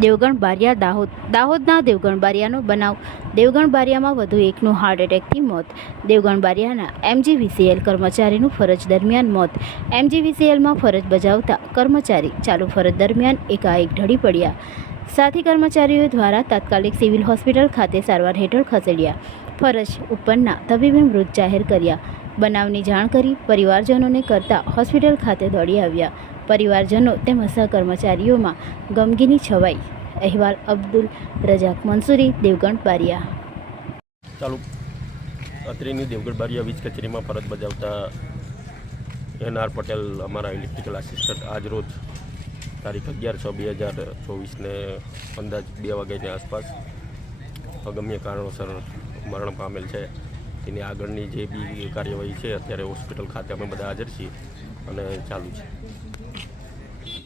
દેવગણ બારિયા દાહોદ, દાહોદના દેવગણ બારિયાનો બનાવ. દેવગણ બારિયામાં વધુ એકનું હાર્ટ એટેકથી મોત. દેવગણ બારિયાના એમજીવીસીએલ કર્મચારીનું ફરજ દરમિયાન મોત. એમજીવીસીએલમાં ફરજ બજાવતા કર્મચારી ચાલુ ફરજ દરમિયાન એકાએક ઢળી પડ્યા. સાથી કર્મચારીઓ દ્વારા તાત્કાલિક સિવિલ હોસ્પિટલ ખાતે સારવાર હેઠળ ખસેડ્યા. ફરજ ઉપરના તબીબે મૃત જાહેર કર્યા. બનાવની જાણ કરી પરિવારજનોને કરતા હોસ્પિટલ ખાતે દોડી આવ્યા. પરિવારજનો તેમજ સહકર્મચારીઓમાં ગમગીની છવાઈ. અહેવાલ અબ્દુલ રજાક મંસૂરી, દેવગણ બારિયા. ચાલુ, અત્રેની દેવગઢ બારિયા વીજ કચેરીમાં ફરજ બજાવતા એન આર પટેલ, અમારા ઇલેક્ટ્રિકલ આસિસ્ટન્ટ આજરોજ તારીખ અગિયાર છ બે હજાર ચોવીસને અંદાજ બે વાગ્યાની આસપાસ અગમ્ય કારણોસર મરણ પામેલ છે. તેની આગળની જે બી કાર્યવાહી છે, અત્યારે હોસ્પિટલ ખાતે અમે બધા હાજર છીએ અને ચાલુ છે.